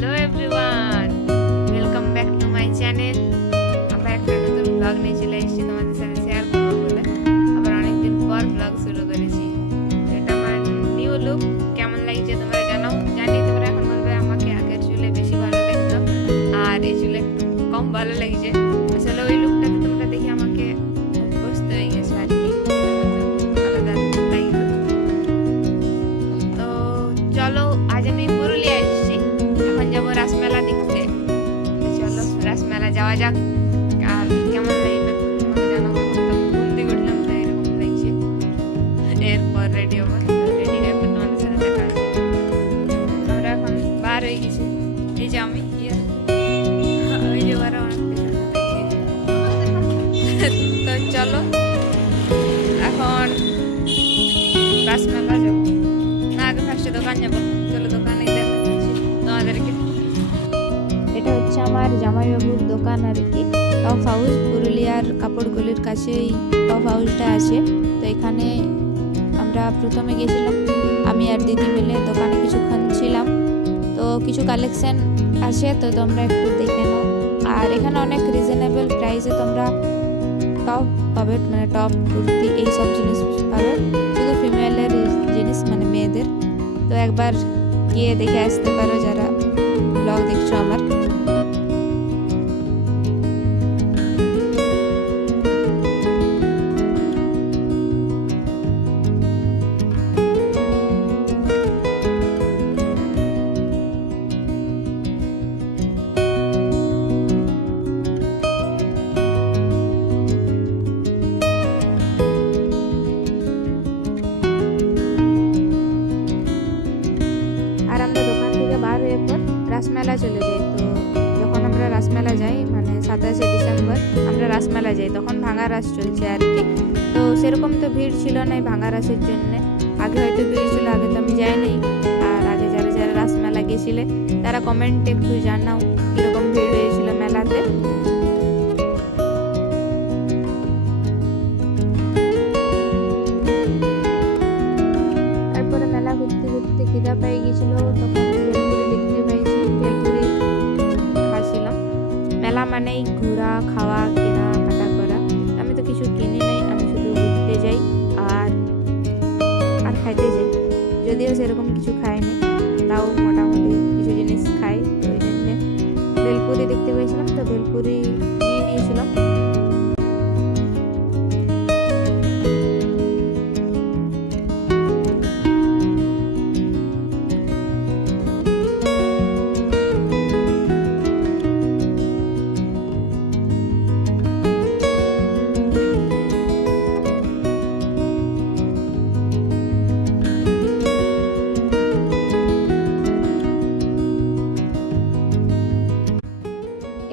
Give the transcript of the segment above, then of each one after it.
Hello everyone, welcome back to my channel. আবার একটা নতুন ব্লগ নিয়ে চলে এসেছি তোমাদের সাথে শেয়ার করবো বলে। আবার অনেকদিন পর ব্লগ শুরু করেছি। এটা আমার নিউ লুক। কেমন লাগছে তোমরা জানাও। জানি তোমরা এখন বলবে আমাকে আগের চুলে বেশি ভালো লাগতো আর এই চুলে একটু কম ভালো লাগছে। আসলে ওই লুকটাতে তোমরা দেখে আমাকে অভ্যস্ত হয়ে গেছে আর কি, আলাদা লাগতো। তো চলো, আজ আমি পুরুলিয়া এসেছি, এখন যাবো রাসমেলা দেখতে। তো চলো রাসমেলা যাওয়া যাক। আর কেমন লাগবে তোমাকে জানাবো। এখন তো ঘুম থেকে উঠলাম, তো এরকম লাগছে। এরপর রেডি হবো, রেডি হয়ে তোমাদের সাথে দেখা হচ্ছে। আমরা এখন বার হয়ে গেছি। এই যে আমি ওই যে ওরা অনেক তো চলো এখন রাসমেলা যাবো না, আগে ফার্স্টে দোকান যাবো। চলো দোকানে দেখাচ্ছি তোমাদেরকে। এটা হচ্ছে আমার জামাইবাবুর দোকান আর কি, টপ হাউস। পুরুলিয়ার কাপড়গুলির কাছেই টপ হাউসটা আছে। তো এখানে আমরা প্রথমে গেছিলাম আমি আর দিদি মিলে, দোকানে কিছুক্ষণ ছিলাম। তো কিছু কালেকশন আছে, তো তোমরা একটু দেখে নাও। আর এখানে অনেক রিজনেবল প্রাইসে তোমরা টপ পাবে, মানে টপ কুর্তি এইসব জিনিস পাবে, শুধু ফিমেলের জিনিস, মানে মেয়েদের। তো একবার গিয়ে দেখে আসতে পারো যারা ব্লগ দেখছো আমার। আর আমরা দোকান থেকে বার হয়ে পর রাসমেলা চলে যাই। তো যখন আমরা রাসমেলা যাই, মানে 27শে ডিসেম্বর আমরা রাসমেলা যাই, তখন ভাঙা রাস চলছে আর কি। তো সেরকম তো ভিড় ছিল না ভাঙা রাসের জন্যে। আগে হয়তো ভিড় ছিল, আগে তো আমি যাইনি। আর আগে যারা যারা রাসমেলা গেছিলে তারা কমেন্টে একটু জানাও কীরকম ভিড় হয়েছিল মেলাতে। তারপরে মেলা ঘুরতে ঘুরতে খিদা পেয়ে গেছিল, তখন ভেলপুরি দেখতে পাইছি, ভেলপুরি খাচ্ছিলাম। মেলা মানেই ঘোরা, খাওয়া, কেনা কাটা করা। আমি তো কিছু কিনি নাই, আমি শুধু ঘুরতে যাই আর আর খাইতে যাই। যদিও সেরকম কিছু খাইনি, তাও মোটামুটি কিছু জিনিস খাই। তো ওই জন্যে ভেলপুরি দেখতে পেয়েছিলাম, তো ভেলপুরি নিয়ে নিয়েছিলাম।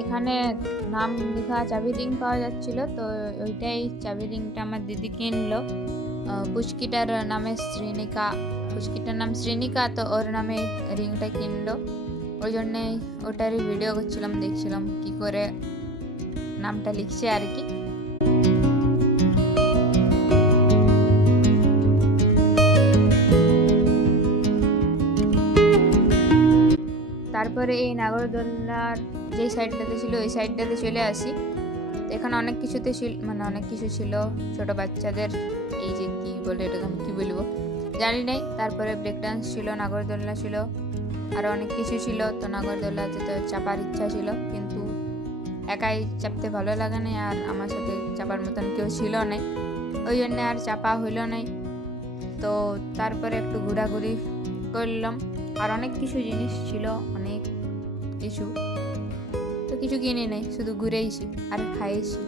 এখানে নাম লেখা চাবি রিং পাওয়া যাচ্ছিল, তো ওইটাই চাবি রিংটা আমার দিদি কিনলো। পুচকিটার নামে শ্রীনিকা, পুচকিটার নাম শ্রীনিকা, তো ওর নামে রিংটা কিনলো। ওই জন্যে ওটারই ভিডিও করছিলাম, দেখছিলাম কি করে নামটা লিখছে আর কি। তারপরে এই নাগরদোলার যে সাইডটাতে ছিল ওই সাইডটাতে চলে আসি। তো এখানে অনেক কিছুতে ছিল, মানে অনেক কিছু ছিল ছোট বাচ্চাদের, এই যে কি বলে এরকম কি বলবো জানি নাই। তারপরে ব্রেক ডান্স ছিল, নাগরদোলনা ছিল, আরও অনেক কিছু ছিল। তো নাগরদোলাতে তো চাপার ইচ্ছা ছিল, কিন্তু একাই চাপতে ভালো লাগে না, আর আমার সাথে চাপার মতন কেউ ছিল না, ওই জন্যে আর চাপা হইল নাই। তো তারপরে একটু ঘোরাঘুরি করলাম, আর অনেক কিছু জিনিস ছিল, অনেক কিছু। তো কিছু কিনে নেই, শুধু ঘুরেইছি আর খাইছি।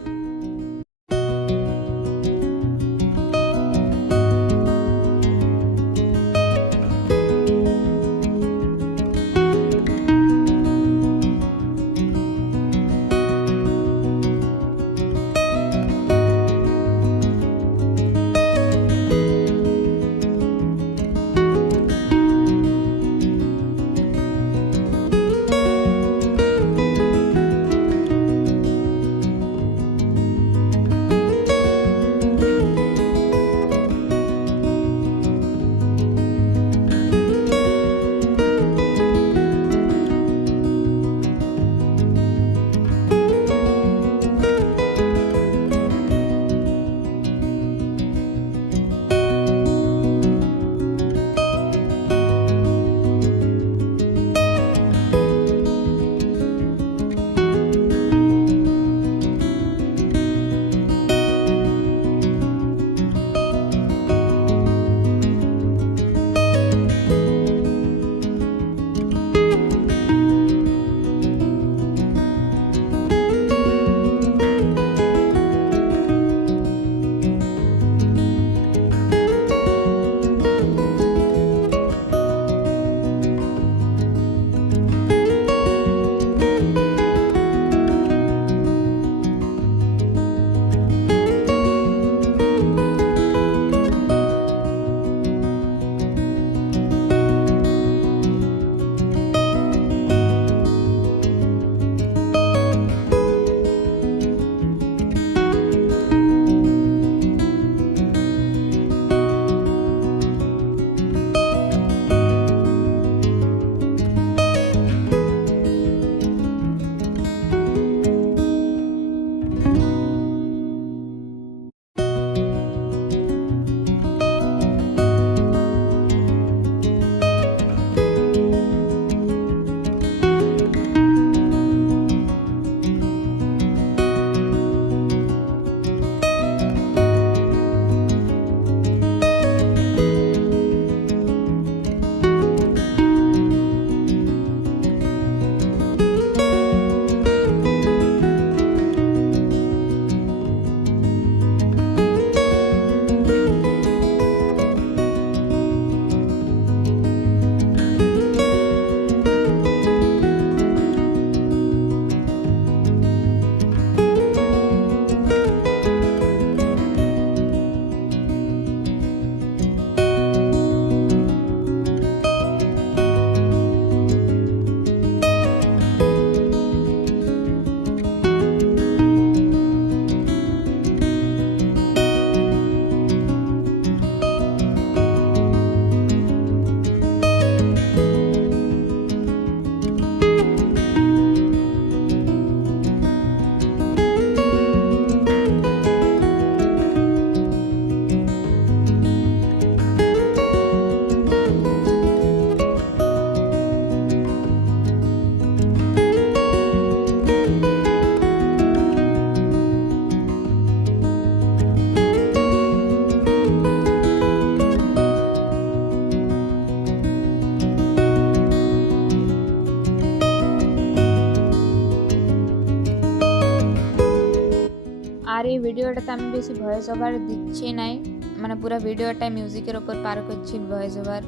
এই ভিডিওটাতে আমি বেশি ভয়েস ওভার দিচ্ছি নাই, মানে পুরো ভিডিওটা মিউজিকের ওপর পার করছি, ভয়েস ওভার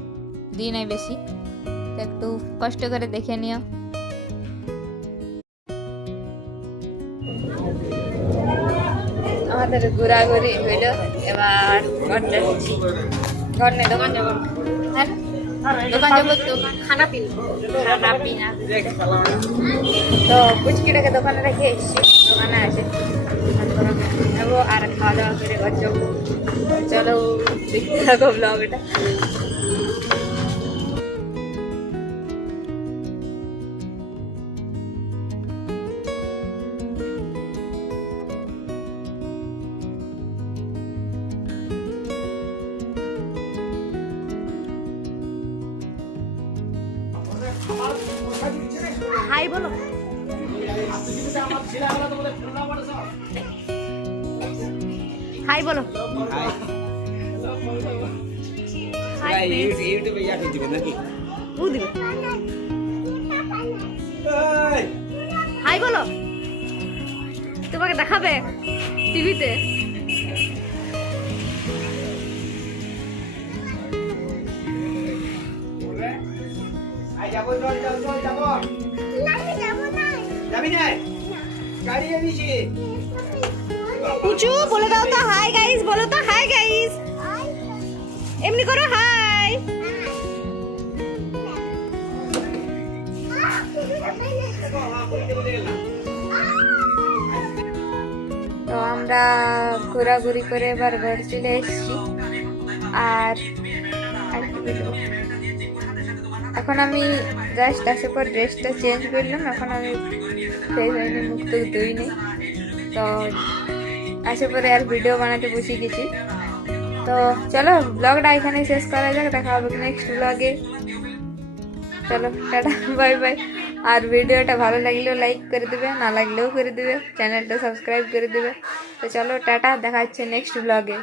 দিই নাই বেশি, তো একটু কষ্ট করে দেখে নিও। আমাদের ঘোরাঘুরি হইল, এবার ঘর যাচ্ছি। ঘর নেই, দোকান যাবো। হ্যাঁ দোকান যাবো তো খানা পিনা। তো পুচকিটাকে দোকানে রেখে এসছি, দোকানে আছে নেবো আর খাওয়া দাওয়া করে ঘর যাবো। চলো দেখতে থাকো ব্লগটা। হাই বলো, হাই বলো। হাই বলো, তোমাকে দেখাবে টিভিতে। উঁচু বলে দাও তো হাই গাইস, বলো তো হাই গাইস, এমনি করো হাই। তো আমরা ঘোরাঘুরি করে এবার ঘর চলে এসেছি। আর এখন আমি জাস্ট আসার পর ড্রেসটা চেঞ্জ করলাম, এখন আমি ফ্রেশ হয়নি, মুখ তো ধুইনি। তো আসার পরে আর ভিডিও বানাতে বসে গেছি। তো চলো ব্লগটা এখানে শেষ করা যাক, দেখা হবে নেক্সট ব্লগে। চলো টাটা বাই বাই। আর ভিডিওটা ভালো লাগলেও লাইক করে দেবে, না লাগলেও করে দেবে, চ্যানেলটা সাবস্ক্রাইব করে দেবে। তো চলো টাটা, দেখা হচ্ছে নেক্সট ব্লগে।